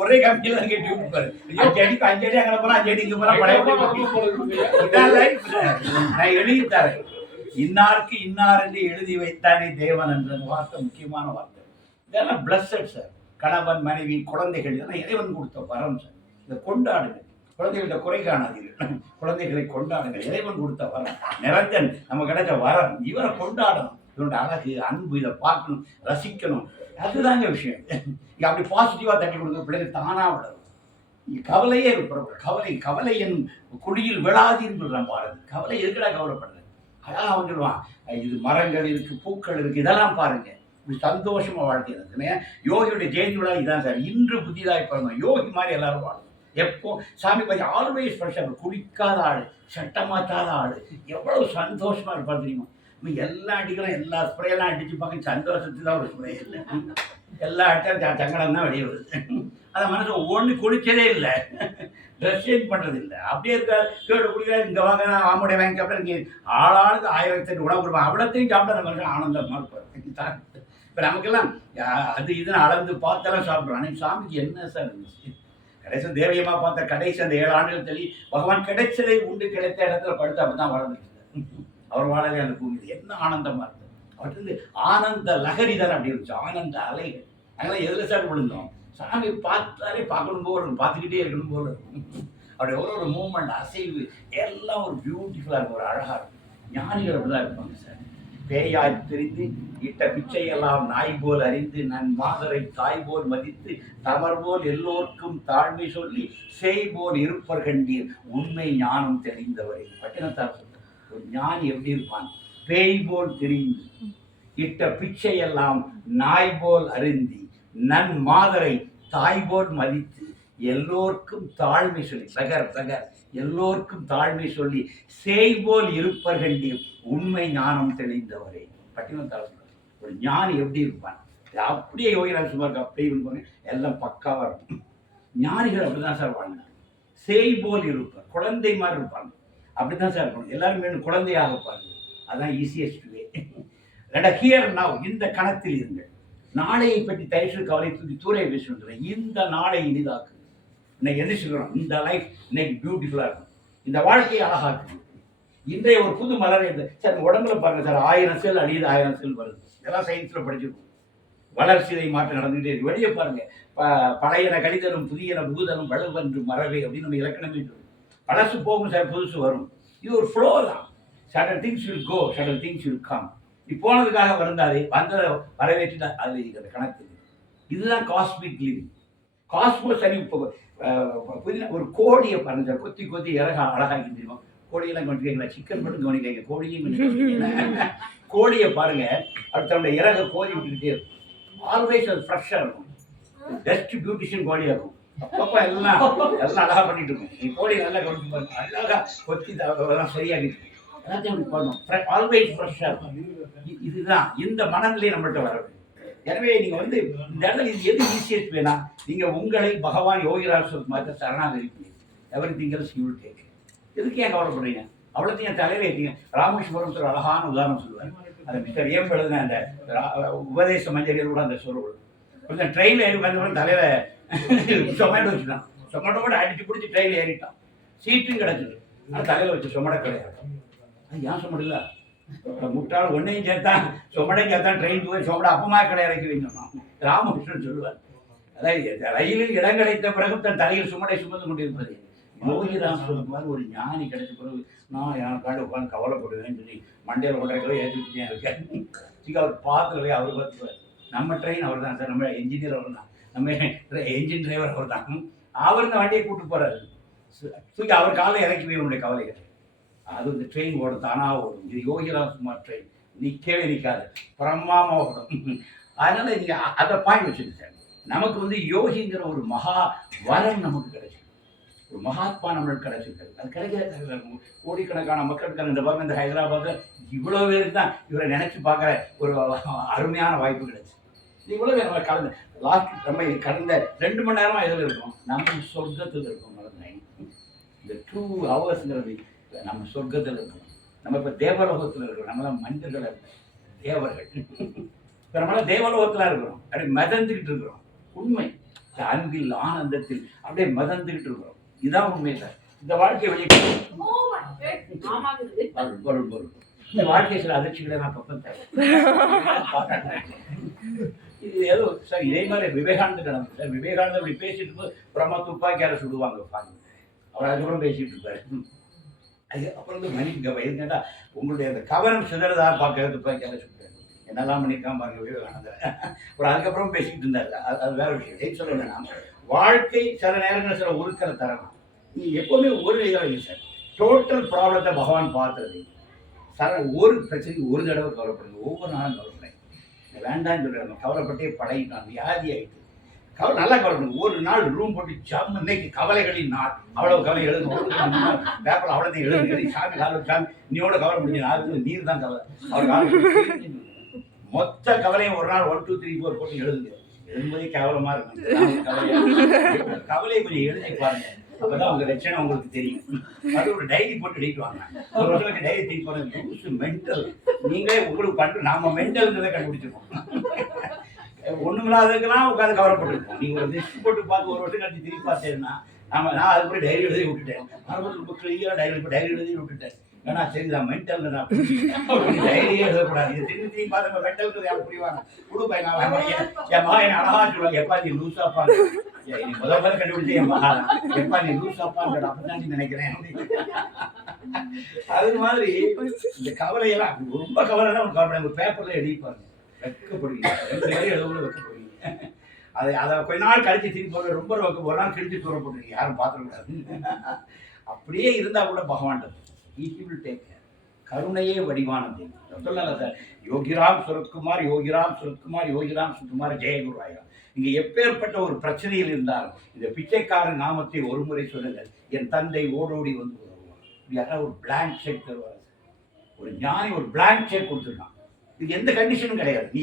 ஒரே கம்பியில தான் கட்டி விட்டுப்பாரு. 5 அடிக்கு 5 அடி அங்கே போனா 5 அடிக்கு போனா பழைய நான் எழுதி தரேன். இன்னாருக்கு இன்னார் என்று எழுதி வைத்தானே தேவன் என்ற வார்த்தை முக்கியமான வார்த்தை. இதெல்லாம் பிளஸட் சார். கணவன் மனைவி குழந்தைகள் இதெல்லாம் இறைவன் கொடுத்த வரம் சார். இதை கொண்டாடுங்க. குழந்தைகள குறை காணாதீர்கள். குழந்தைகளை கொண்டாடுங்கள். இறைவன் கொடுத்த வரம். நிரஞ்சன் நம்ம கிடைச்ச வரம். இவரை கொண்டாடணும். இவனோட அழகு அன்பு இதை பார்க்கணும் ரசிக்கணும். அதுதாங்க விஷயம். அப்படி பாசிட்டிவா தட்டி கொடுக்க பிள்ளைகள் தானா விடணும். கவலையே கவலையின் குழியில் விழாதீன்னு சொல்றான் பாரதி. கவலை எதுக்கடா கவலைப்படுறது? அதான் அவன் சொல்லுவான், இது மரங்கள் இருக்கு, பூக்கள் இருக்கு, இதெல்லாம் பாருங்க. இப்படி சந்தோஷமா வாழ்க்கை இருக்குன்னு. யோகியோட ஜெயந்தி விழா இதுதான் சார். இன்று புதிதாக பிறந்தோம். யோகி மாதிரி எல்லாரும் வாழும். எப்போ சாமி பற்றி ஆல்வேஸ் ஃப்ரெஷ்ஷாக, குடிக்காத ஆள், சட்டை மாற்றாத ஆள், எவ்வளவு சந்தோஷமா இருப்பார் தெரியுமா? எல்லா அடிக்கலாம், எல்லா ஸ்ப்ரேலாம் அடிச்சு பார்க்க சந்தோஷத்துக்கு தான் ஒரு ஸ்ப்ரே இல்லை. எல்லா அடிச்சாலும் சங்கடம் தான் வெளியே வருது. அந்த மனசு ஒன்று குளிச்சதே இல்லை, ட்ரெஸ் சேஞ்ச் பண்ணுறது இல்லை, அப்படியே இருக்காது. கேடு குடிக்காது. இங்கே வாங்க ஆமுடைய வாங்கி சாப்பிட்டா இங்கே ஆளாளுக்கு 1008 உணவு கொடுப்பாங்க. அவ்வளோத்தையும் சாப்பிட்டா அந்த மனுஷன் ஆனந்தமாக இருப்பார். இப்போ நமக்கெல்லாம் அது இதுன்னு அளந்து பார்த்தாலும் சாப்பிட்றோம். ஆனால் சாமிக்கு என்ன சார் இருந்துச்சு? கடைசி தேவியமாக பார்த்த கடைசி அந்த 7 ஆண்டுகள் தெளி பகவான் கிடைச்சதை உண்டு, கிடைத்த இடத்துல படுத்து அப்படி தான் வாழ்ந்துட்டு அவர் வாழவே அந்த பூமி என்ன ஆனந்தமாக இருந்தது. அவர்கிட்ட ஆனந்த லகரி தானே அப்படி இருந்துச்சு, ஆனந்த அலைகள். அதெல்லாம் எதில் சார் விழுந்தோம்? சாமி பார்த்தாலே பார்க்கணும் போல இருக்கும், பார்த்துக்கிட்டே இருக்கணும் போல இருக்கும். அப்படி ஒரு மூமெண்ட், அசைவு எல்லாம் ஒரு பியூட்டிஃபுல்லாக இருக்கும், ஒரு அழகாக இருக்கும். ஞானிகள் அப்படிதான் இருப்பாங்க சார். பேயாய் தெரிந்து இட்ட பிச்சையெல்லாம் நாய் போல் அறிந்து நன் மாதரை தாய் போல் மதித்து தமர் போல் எல்லோருக்கும் தாழ்மை சொல்லி செய் போல் இருப்பர் கண்டீர் உண்மை ஞானம் தெரிந்தவரை. பட்டினத்தார் சொல்ற ஒரு ஞானி எப்படி இருப்பான்? பேய் போல் தெரிந்து இட்ட பிச்சையெல்லாம் நாய் போல் அறிந்தி நன் மாதரை தாய் போல் மதித்து எல்லோருக்கும் தாழ்மை சொல்லி சகர் எல்லோருக்கும் தாழ்மை சொல்லி சேய் போல் இருப்பர் கண்டீர் உண்மை ஞானம் தெளிந்தவரே. பட்டினத்தார் ஒரு ஞானி எப்படி இருப்பான்? அப்படியே யோகிராஜ் சுமாருக்கு அப்படியே இருப்பாங்க, எல்லாம் பக்காவாக இருக்கும். ஞானிகள் அப்படிதான் சார் வாழ்ந்தாங்க. சேய் போல் இருப்பார், குழந்தை மாதிரி இருப்பாங்க. அப்படிதான் சார் இருக்கணும். எல்லாரும் வேணும் குழந்தையாக இருப்பாங்க. அதுதான் ஈஸியஸ்ட் வே. ஹியர் நவ், இந்த கணத்தில் இருங்கள். நாளையை பற்றி தயவு கவலை தூக்கி தூரை பேசுகிற இந்த நாளை இனிதாக்கு. இன்னைக்கு எதிர்க்கிறோம், இந்த லைஃப் இன்னைக்கு பியூட்டிஃபுல்லாக இருக்கும், இந்த வாழ்க்கையை அழகாக்கு. இன்றைய ஒரு புது மலர் சார் உடம்புல பாருங்க சார், 1000 செல் அழியுது, 1000 செல் வருது. இதெல்லாம் சயின்ஸில் படிச்சிருக்கும். வளர்ச்சிதை மாற்றம் நடந்துகிட்டே இருக்கு. வெளியே பாருங்க, பழையன கழிதலும் புதியன புகுதலும் வலுவென்று மறவே அப்படின்னு நம்ம இலக்கணமே சொல்லுவோம். பழசு போகும் சார், புதுசு வரும். இது ஒரு ஃப்ளோ தான். Sudden things will go, sudden things will come. நீ போனதுக்காக வருந்தாதே, வந்ததை வரவேற்றுட்டா அது இருக்கிற கணக்கு. இதுதான் காஸ்மிக் லிவிங். காஸ்மோஸ் சரி. ஒரு கோழியை பாருங்க சார், கொத்தி இறக அழகாக்கி தெரியுமா? கோழியெல்லாம் கவனிக்கிறீங்களா? சிக்கன் மட்டும் கவனிக்கிறீங்க, கோழியும் கோழியை பாருங்க, அடுத்த இறக கோழி விட்டுக்கிட்டே இருக்கும். ஆல்வேஸ் அது ஃப்ரெஷ்ஷாக இருக்கும். பெஸ்ட் பியூட்டிஷியன் கோழியாக இருக்கும். அப்பப்போ எல்லாம் அழகாக பண்ணிட்டு இருக்கும். நீ கோழி நல்லா கவனிச்சு பாருங்க, அழகாக கொத்தி அதெல்லாம் சரியாகிட்டு இருக்கும். எல்லாத்தையும் அப்படி பண்ணணும், ஆல்வேஸ் ஃப்ரெஷ்ஷாக இருக்கும். இதுதான் இந்த மனநிலை நம்மள்கிட்ட வரது. எனவே நீங்க இந்த இடத்துல இது எது ஈஸியஸ்ட் வேணா, நீங்க உங்களை பகவான் யோகிராஜ் மாதிரி சரணாகதி everything else you will take. எதுக்கு ஏன் கவலைப்படுறீங்க? அவ்வளோத்தையும் என் தலையில ஏற்றிங்க. ராமேஸ்வரம் ஒரு அழகான உதாரணம் சொல்லுவார். அந்த மிஸ்டர் ஏம் எழுதுன அந்த உபதேச மஞ்சள் கூட அந்த சொல்லுவது கொஞ்சம் ட்ரெயினில் ஏறி வந்தவங்க தலையில சொமேட்டோ வச்சுட்டான். சொமேட்டோட அடிச்சு பிடிச்சி ட்ரெயினில் ஏறிட்டான். சீட்டும் கிடச்சிது, ஆனால் தலையில வச்சு சொமடை கிடையாது. அது ஏன் சொமட இல்லை? முட்டாள் ஒன்னையும் சேர்த்தான் சொமடையும் சேர்த்தான் ட்ரெயின் போய் சொமடை அப்பமா கடை இறக்கி வைக்கணும். ராமகிருஷ்ணன் சொல்லுவார், அதாவது ரயிலில் இடம் கிடைத்த பிறகு தன் தலையில் சுமடை சுமந்து கொண்டிருப்பது. யோகிராம் சொல்லுவார், ஒரு ஞானி கிடைச்ச பிறகு நான் எனக்காண்டு உட்காந்து கவலைப்படுவேன்னு சொல்லி மண்டையில் 1.5 கிலோ ஏற்றிக்கிட்டே இருக்கேன். அவர் பார்த்துல போய் அவர் பார்த்துவார். நம்ம ட்ரெயின் அவர் தான் சார், நம்ம என்ஜினியர் அவர் தான், நம்ம என்ஜின் டிரைவர் அவர் தான். அவர் இந்த வண்டியை கூப்பிட்டு போறாரு. தூக்கி அவர் காலையில் இறக்கி போய் உன்னுடைய கவலைகள். அது இந்த ட்ரெயின் ஓடும், தானாக ஓடும். இது யோகிராம் சுமார் ட்ரெயின், நிற்கவே நிற்காது, பிரம்மாமா ஓடும். அதனால நீங்க அதை பாயிண்ட் வச்சுட்டு சார், நமக்கு யோகிங்கிற ஒரு மகா வரம் நமக்கு கிடைச்சு, ஒரு மகாத்மா நம்மளுக்கு கிடைச்சிருக்காரு. அது கிடைக்காது. கோடிக்கணக்கான மக்களுக்கு இந்த பக்கம் இந்த ஹைதராபாத்தில் இவ்வளோ பேருக்கு தான் இவரை நினைச்சு பார்க்குற ஒரு அருமையான வாய்ப்பு கிடைச்சு. இவ்வளோ பேர் நம்ம கடந்த நம்ம கடந்த 2 மணி நேரமாக எதில் இருக்கோம்? நம்ம சொர்க்கத்தில் இருக்கோம். இந்த 2 ஹவர்ஸ்ங்கிறது நம்ம சொர்க்கத்தில் இருக்கோம். நம்ம இப்ப தேவலோகத்துல இருக்கிறோம். நம்மளாம் மனிதர்கள் அல்ல, தேவர்கள். இப்ப நம்மளாம் தேவலோகத்துல இருக்கிறோம், அப்படியே மிதந்துகிட்டு இருக்கிறோம். உண்மை, இந்த அன்பில் ஆனந்தத்தில் அப்படியே மிதந்துகிட்டு இருக்கிறோம். இதுதான் உண்மை சார். இந்த வாழ்க்கை வெளியே இந்த வாழ்க்கை சில அதிர்ச்சிகளை நான் பக்கம் தரேன். இது ஏதோ சார் இதே மாதிரி விவேகானந்தர் நடந்தது சார். விவேகானந்தர் இப்படி பேசிட்டு இருக்கும்போது பிரம்மா துப்பாக்கியார சுடுவாங்க பாருங்க. அவர் அதுக்கப்புறம் பேசிட்டு இருப்பாரு. அது அப்புறம் வந்து மன்னிக்க எதுக்கேட்டா உங்களுடைய அந்த கவனம் சிதறதா பார்க்க துப்பாக்கியார சுட்டாரு. என்னெல்லாம் பண்ணியிருக்கான் பாருங்க விவேகானந்தர். அப்புறம் அதுக்கப்புறம் பேசிக்கிட்டு இருந்தாரு. அது வேற விஷயம். எது சொல்லணும், வாழ்க்கை சில நேரங்கள் சில உருக்களை தரலாம். நீ எப்பவுமே ஒரு இதாக சார் டோட்டல் ப்ராப்ளத்தை பகவான் பார்த்துறது. சார் ஒரு பிரச்சனைக்கு ஒரு தடவை கவலைப்படுங்க, ஒவ்வொரு நாளும் கவலைப்படுங்க. வேண்டான்னு சொல்றாங்க, கவலைப்பட்டே பழகிட்டான், வியாதி ஆயிடுச்சு. நல்லா கவலைப்படுங்க. ஒரு நாள் ரூம் போட்டு ஜம், இன்னைக்கு கவலைகளின் நாள், அவ்வளவு கவலை எழுதுங்க, பேப்பர் அவ்வளோதையும் எழுதுங்க. சாமி கால சாமி நீயோட கவலை முடிஞ்சு நாளுக்கு நீர் தான் கவலை. அவர் கால மொத்த கவலையும் ஒரு நாள் 1 2 3 4 போட்டு எழுதுங்க. எழுதும்போதே கேவலமா இருக்கும். கவலையை கொஞ்சம் எழுதி பாருங்க, அப்பதான் உங்க லட்சணம் உங்களுக்கு தெரியும். அது ஒரு டைரி போட்டு எழுதிட்டு வாங்க. ஒரு வருஷத்துக்கு டைரி திங்க் பண்ணுங்க. மென்டல் நீங்களே உங்களுக்கு பண்ணு, நாம மென்டல்ன்றதை கண்டுபிடிச்சிருக்கோம். ஒண்ணுமில்லாததுக்கெல்லாம் உட்காந்து கவலைப்பட்டிருக்கோம். நீங்க ஒரு லிஸ்ட் போட்டு பார்த்து ஒரு வருஷம் கழிச்சு திருப்பி பார்த்தேன்னா நான் அது கூட டைரி எழுதி விட்டுட்டேன். ரொம்ப கிளியரா டைரி எழுதி விட்டுட்டேன். ஏன்னா சரி நான் மென்டல் டைரியே எழுதக்கூடாது. இது திரும்பி பார்த்து மென்டல் யாரும் புரிவாங்க. கொடுப்பா என் மகா என்ன அழகா சொல்லுவாங்க, எப்பா நீ லூசாப்பா, நீ முதல்ல கண்டுபிடிச்ச என் மகா எப்பா நீ லூசாப்பான்னு அப்படிதான் நினைக்கிறேன். அது மாதிரி இந்த கவலையெல்லாம் ரொம்ப கவலை தான் கவலை. ஒரு பேப்பர்ல எழுதிப்பாங்க, வெக்கப்படுவீங்க. 2 பேரும் எழுத வெக்கப்படுவீங்க. அதை கொஞ்ச நாள் கழிச்சு திருப்பி போடுற, ரொம்ப ஒரு நாள் கிழிச்சு தூர போட்டுருக்கீங்க, யாரும் பார்த்துக்கூடாது. அப்படியே இருந்தா கூட பகவான் கருணையே வடிவானது சொல்லல சார். யோகிராம் சுரத்குமார், யோகிராம் சுரத்குமார், யோகிராம் சுரத்குமார், ஜெயகுருவாயா. நீங்க எப்பேற்பட்ட ஒரு பிரச்சனையில் இருந்தாலும் இந்த பிச்சைக்காரன் நாமத்தை ஒரு முறை சொல்லுங்கள், என் தந்தை ஓடோடி வந்து உதவுவார். யாராவது ஒரு பிளாங்க் செக் தருவார். ஒரு ஞானி ஒரு பிளாங்க் செக் கொடுத்துருக்கான். இது எந்த கண்டிஷனும் கிடையாது. நீ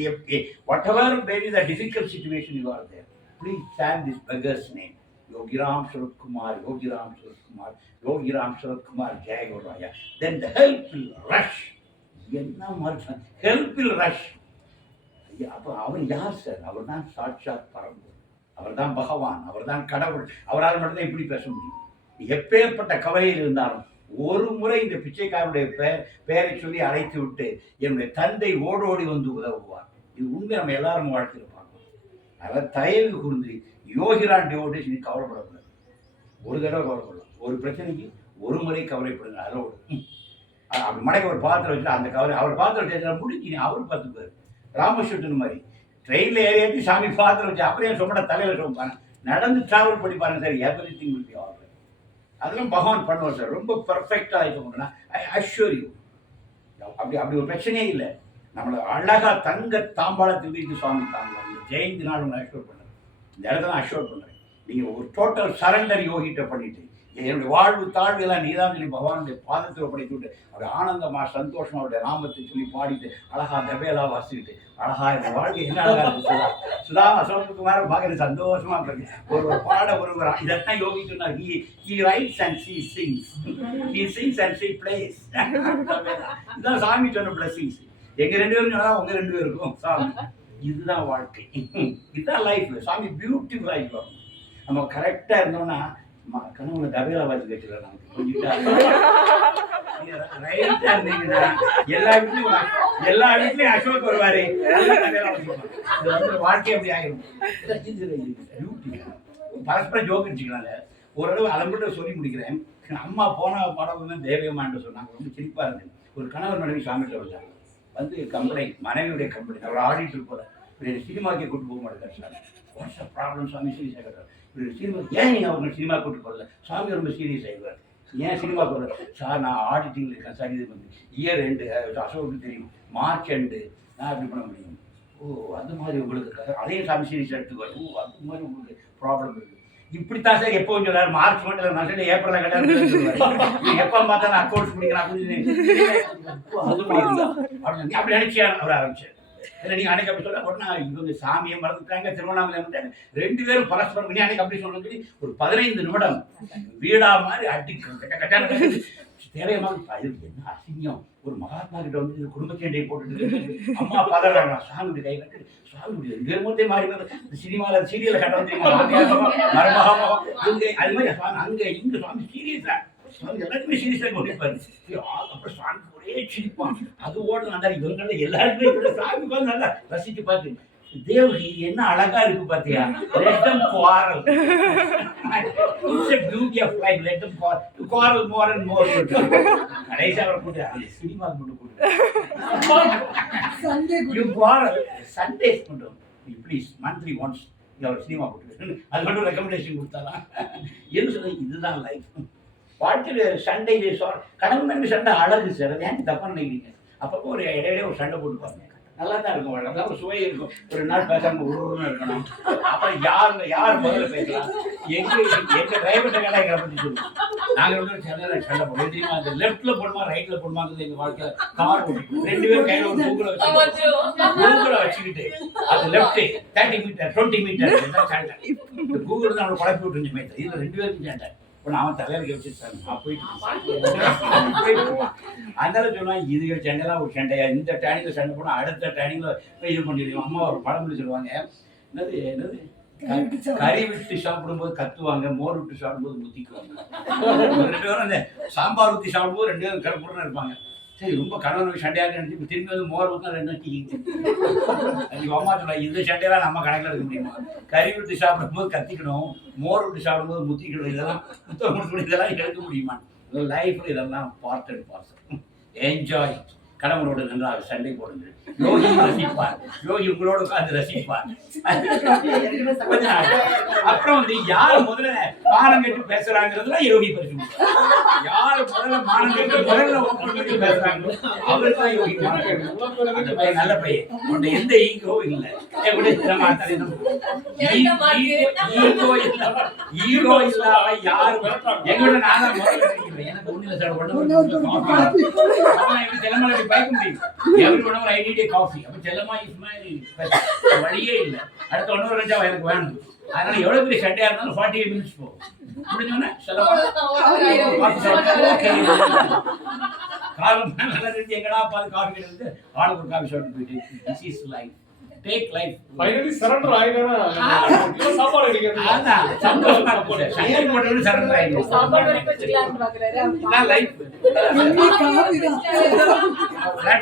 whatever may be the difficult situation you are there, please chant this beggar's name, Yogiram Suratkumar, Yogiram Suratkumar, Yogiram Suratkumar, Jai Guruvaya. Then the help will rush. என்ன மாதிரி help will rush. அப்போ அவர் யார் சார்? அவர் தான் சாட்சாத் பரம்பொருள், அவர் தான் பகவான், அவர் தான் கடவுள். அவரால் மட்டும்தான் இப்படி பேச முடியும். எப்பேற்பட்ட கவலையில் இருந்தாலும் ஒரு முறை இந்த பிச்சைக்காரனுடைய பெயரை சொல்லி அழைத்து விட்டு என்னுடைய தந்தை ஓடோடி வந்து உதவுவார். இது உண்மை, நம்ம எல்லாரும் வாழ்க்கையில் பார்க்கணும். அதனால் தயவு கூர்ந்து யோகிரான் டிவோட்டிஸ் நீ கவலைப்படக்கூடாது. ஒரு தடவை கவலைப்படலாம். ஒரு பிரச்சனைக்கு ஒரு முறை கவலைப்படுங்க. அதோடு அப்படி மடக்க ஒரு பாத்திரம் வச்சு அந்த கவலை அவர் பாத்திரம் வச்சு முடிஞ்சு அவர் பார்த்துப்பாரு. ராமகிருஷ்ணன் மாதிரி ட்ரெயினில் ஏறியாச்சு சாமி பாத்திரம் வச்சு அப்படியே சொன்ன தலையில் சொல்லுவாங்க. நடந்து டிராவல் பண்ணி பாருங்க sir, every thing will be all right. அதெல்லாம் பகவான் பண்ணுவார் சார். ரொம்ப பர்ஃபெக்டாக ஆகிட்டோம்னா ஐ அஷ்யூர் யூ, அப்படி ஒரு பிரச்சனையே இல்லை. நம்மளை அழகாக தங்க தாம்பாளத்துக்கு சுவாமி தாங்க ஜெயந்தி நாள் ஒன்று அஷ்யூர் பண்ணுறேன். இந்த இடத்துல அஷ்யூர் பண்ணுறேன். நீங்கள் ஒரு டோட்டல் சரண்டர் யோகிட்ட பண்ணிட்டு என்னுடைய வாழ்வு தாழ்வு எல்லாம் நீதான் சொல்லி பகவானுடைய பாதத்தில் ஒப்படைத்து விட்டு அவர் ஆனந்தமா சந்தோஷமா அவருடைய நாமத்தை சொல்லி பாடிட்டு அழகா தபேலா வாசிக்கிட்டு அழகா இந்த வாழ்க்கை என்ன அழகா இருக்கு. சுதா அசோக்குமார பார்க்கறது சந்தோஷமா இருக்கு. ஒரு பாட ஒரு இதைத்தான் யோகி சொன்னார். he writes and she sings, he sings and she plays. இதுதான் சாமி சொன்ன blessings. எங்க 2 பேரும் சொன்னா உங்க 2 பேருக்கும் சாமி. இதுதான் வாழ்க்கை, இதுதான் லைஃப். சாமி பியூட்டிஃபுல் லைஃப். நம்ம கரெக்டா இருந்தோம்னா கனவுல தபேலா வாசி வச்சுக்கலாம். நமக்கு கொஞ்சம் ரைட்டா இருந்தீங்கன்னா எல்லா வீட்லயும் அசோக் வருவாரு. வாழ்க்கை அப்படி ஆயிரும். பரஸ்பரம் ஜோக் வச்சுக்கலாங்க. ஓரளவு அதை மட்டும் சொல்லி முடிக்கிறேன். அம்மா போன படம் தேவியம்மான்னு சொன்னாங்க. ரொம்ப சிரிப்பா இருந்தது. ஒரு கணவர் மனைவி சாமிகிட்ட வந்தாங்க. வந்து கம்ப்ளைண்ட், மனைவியுடைய கம்ப்ளைண்ட். அவர் ஆடிட்டர் போல சினிமாக்கே கூட்டு போக மாட்டேங்கிறார் சாமி. வாட்ஸ் அ ப்ராப்ளம் சாமி? சீரியஸாக கேட்டார். சினிமா ஏன் நீங்கள் அவங்க சினிமா கூட்டு போகல? சாமி ரொம்ப சீரியஸ் ஆகிடுவார். ஏன் சினிமா போகல? சார் நான் ஆடிட்டிங்கில் இருக்கேன் சார். இது வந்து இயர் எண்டு, அசோக்கு தெரியும், மார்ச் எண்டு, நான் எப்படி பண்ண முடியும்? ஓ அது மாதிரி உங்களுக்கு இருக்காது. அதையும் சாமி சீரியஸாக எடுத்துக்குவார். ஓ அது மாதிரி உங்களுக்கு ப்ராப்ளம் இருக்குது. இப்படித்தான் சார் எப்போ சொல்லார். மார்ச் மட்டும் நான் சொல்லி ஏப்ரலில் கட்டாரு. எப்போ பார்த்தா நான் அக்கௌண்ட்ஸ் முடிக்கிறேன் அப்படின்னு அப்படி நினைச்சா அவர் ஆரம்பிச்சார். இல்லை நீங்கள் அன்னைக்கு அப்படி சொல்ல உடனே இவங்க சாமியை மறந்துட்டாங்க, திருவண்ணாமலை வந்துட்டாங்க. 2 பேரும் பரஸ்பரம் நீ அன்னைக்கு அப்படி சொல்றது சொல்லி ஒரு 15 நிமிடம் வீடா மாதிரி அடிக்கும் கட்டான தேவையமாக என்ன அசிங்கம், ஒரு மகாத்மா கிட்ட வந்து குடும்ப சண்டையை போட்டுட்டு அம்மா பதறாங்க, சுவாமி கை கட்டு சுவாமி மூர்த்தி மாறி இந்த சினிமாவில் சீரியலை கட்ட வந்து மரமகமாக அது மாதிரி அங்கே இங்கே சுவாமி சீரியஸா சுவாமி எல்லாருக்குமே சீரியஸாக கொண்டிருப்பாரு. அப்புறம் சுவாமி ஒரே சிரிப்பான். அது ஓட நல்லா இவங்கள எல்லாருக்குமே சாமி பார்த்து நல்லா ரசிச்சு பார்த்து தேவகி என்ன அழகா இருக்கு பாத்தியா, let them quarrel. It's a beauty of life, let them quarrel more and more. கடைசியா அவர் கூட்டு அது சினிமா கொண்டு கூட்டு you quarrel Sundays கொண்டு ப்ளீஸ் மந்த்லி ஒன்ஸ் அவர் சினிமா கூட்டு அது மட்டும் ரெக்கமெண்டேஷன் கொடுத்தாலாம். என்ன சொல்ல இதுதான் லைஃப். வாழ்க்கையில் சண்டை கடவுள் சண்டை அழகு சார், அது ஏன் தப்பா நினைக்கிறீங்க? அப்பப்போ ஒரு இடையிலே ஒரு சண்டை போட்டு பாருங்க, நல்லா தான் இருக்கும். நல்லா ஒரு சுவை இருக்கும். ஒரு நாள் பேசாம உருவம் இருக்கணும். அப்புறம் யார் முதல்ல பேசலாம், எங்க டிரைவர்கிட்ட கேட்டா எங்களை பற்றி சொல்லுவோம். நாங்கள் வந்து சண்டை போடுவோம் தெரியுமா, அந்த லெஃப்ட்ல போடுமா ரைட்ல போடுமாங்கிறது எங்க வாழ்க்கையில கார் ஓடிக்கும். 2 பேரும் கையில ஒரு கூகுளை வச்சுக்கிட்டு அது லெஃப்ட் 30 மீட்டர் 20 மீட்டர் சண்டை. இந்த கூகுள் தான் நம்ம குழப்பி விட்டுருந்துமே, இதுல 2 பேருக்கும் சண்டை. இப்போ நான் தலைவருக்கு வச்சுருக்காங்க, நான் போயிட்டு அதனால சொன்னால் இது சண்டைலாம் ஒரு சண்டையா, இந்த டேனிங்கில் சண்டை போனால் அடுத்த டேனிங்கில் இது பண்ணிடுவோம். அம்மா ஒரு படம் சொல்லுவாங்க, என்னது கறி விட்டு சாப்பிடும்போது கத்துவாங்க, மோர் விட்டு சாப்பிடும்போது முத்திக்குவாங்க. 2 பேரும் அந்த சாம்பார் ஊற்றி சாப்பிடும்போது 2 பேரும் கருப்புடன் இருப்பாங்க. சரி ரொம்ப கணவன் சண்டையாக நினைச்சு திரும்பி வந்து மோர் ஊற்றினா 2 வச்சுக்கிங்க. அம்மா சொல்ல இந்த சண்டையெல்லாம் நம்ம கணக்கில் இருக்க முடியுமா? கறி விட்டு சாப்பிடும்போது கத்திக்கணும், மோர் விட்டு சாப்பிடும்போது முத்திக்கணும், இதெல்லாம் முத்தம் கொடுக்கணும், இதெல்லாம் எடுக்க முடியுமா? லைஃப்ல இதெல்லாம் பார்ட் அண்ட் பார்சல். என்ஜாய். கணவனோடு நன்றாக சண்டை போடுங்க. யோகி ரசிப்பார், யோகி உங்களோட உட்கார்ந்து ரசிப்பார். அப்புறம் வந்து யார் முதல்ல மானம் கட்டு பேசுறாங்கிறதுல யோகி பரிசு. யார் முதல்ல மானம் கட்டு முதல்ல ஓப்பன் பண்ணி பேசுறாங்களோ அவருக்கு தான் யோகி மானம் கட்டு. நல்ல பையன், உன்னை எந்த ஈகோ இல்லை. ஈகோ இல்லாம யாரு எங்களோட நான் எனக்கு ஒண்ணு சார் ஒண்ணு பயக்க முடியும். Every one I need A coffee. அப்ப செல்லமா வழியே இல்லை. அடுத்த 1 1/2 கஞ்சா எனக்கு வேணும். அதனால எவ்வளவு பெரிய சண்டையா இருந்தாலும் 48 மினிட்ஸ் போகும். முடிஞ்சோன்னா செல்லமா காலம் நல்லா தெரிஞ்சு எங்கடா பார்த்து காஃபி கிடையாது, ஆளுக்கு ஒரு காஃபி ஷாப் போயிட்டு this is life. Take life. Finally surrender ஆயிடுனா சாப்பாடு கிடைக்குது. அதான் சந்தோஷமா போடு. சண்டை போடுறது சரண்டர் ஆயிடும். சாப்பாடு வரைக்கும் வச்சுக்கலாம்னு பாக்குறாரு. நான் லைஃப்.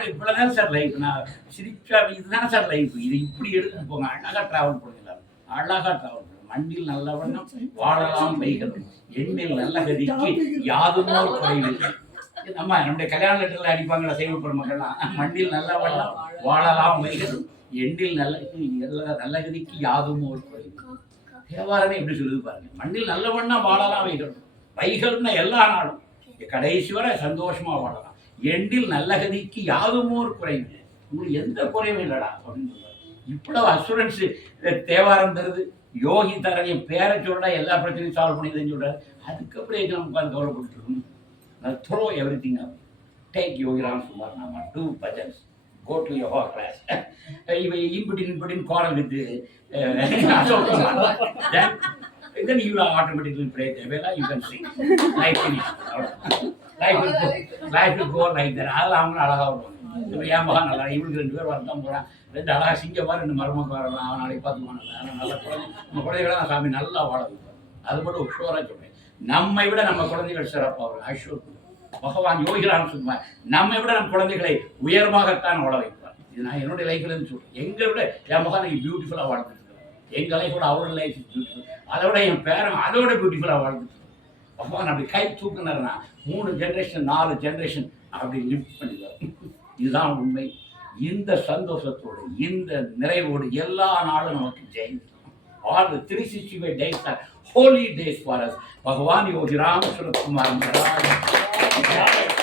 இப்படிதான் சார் லைஃப். நான் சிரிச்சா இதுதான் சார் லைஃப். இது இப்படி எடுத்து போங்க. அழகா டிராவல் பண்ணுங்க. அழகா டிராவல் பண்ணுங்க. மண்டில் நல்ல வண்ணம் வாழலாம் வைகளும், எண்ணில் நல்ல கதிக்கு யாதுமோ குறைவில்லை. நம்முடைய கல்யாண லெட்டர்ல அடிப்பாங்களா செய்வ பெருமக்கள்லாம், மண்டில் நல்ல வண்ணம் வாழலாம் வைகளும் எண்டில் நல்ல கதிக்கு யாதும் ஒரு குறைவு. தேவாரமே எப்படி சொல்லுது பாருங்க. மண்ணில் நல்லவண்ணா வாழலாம் வைகணும், வைகள்னா எல்லா நாளும் கடைசி வரை சந்தோஷமா வாழலாம். எண்டில் நல்ல கதிக்கு யாதும் ஒரு குறைவு இல்லை, உங்களுக்கு எந்த குறைவும் இல்லடா அப்படின்னு சொல்றாரு. இவ்வளவு அசூரன்ஸ் தேவாரம் தருது. யோகி தர என் பேரை சொல்றா எல்லா பிரச்சனையும் சால்வ் பண்ணிதுன்னு சொல்றாரு. அதுக்கப்புறம் எது நம்ம உட்காந்து கவலைப்பட்டு இருக்கணும். த்ரோ எவ்ரி திங் அப். டேக் யோகிராம் சுமார் நாம 2 bhajans. Go to your yoga class. In between quarrel with Ashok Kumar. Then you will automatically play the vela. You can sing. Life finish. Life will go like that. அதெல்லாம் அவங்க அழகா வருவாங்க. இப்போ என் மகன் நல்லா இவனுக்கு 2 பேர் வரதான் போகிறான். 2 அழகா சிங்கமா 2 மருமக்கு வரலாம். அவன் நாளைக்கு பார்த்துக்குவான். ஆனால் நல்ல குழந்தை நம்ம குழந்தைகளை நான் சாமி நல்லா வாழ வைப்பார். அது மட்டும் உஷோராக சொல்றேன். நம்மை விட நம்ம குழந்தைகள் சிறப்பாக வரும். அஷோக் பகவான் யோகிராம் சொல்லுவார், நம்மை விட நம் குழந்தைகளை உயர்வாகத்தான் வாழ வைப்பார். இது நான் என்னுடைய லைஃப்ல இருந்து சொல்றேன். எங்களை விட என் மகன் பியூட்டிஃபுல்லா வாழ்ந்துட்டு இருக்கிறார். எங்க லைஃபோட அவரோட லைஃப் பியூட்டிஃபுல். அதை விட என் பேரன் அதோட பியூட்டிஃபுல்லா வாழ்ந்துட்டு இருக்கார். பகவான் அப்படி கை தூக்குனாருன்னா 3 ஜென்ரேஷன் 4 ஜென்ரேஷன் அப்படி லிஃப்ட் பண்ணிடுவார். இதுதான் உண்மை. இந்த சந்தோஷத்தோடு இந்த நிறைவோடு எல்லா நாளும் நமக்கு ஜெயம். All the 365 days are holy days for us. Bhagavan Yogi Ram Surat Kumar Maharaj.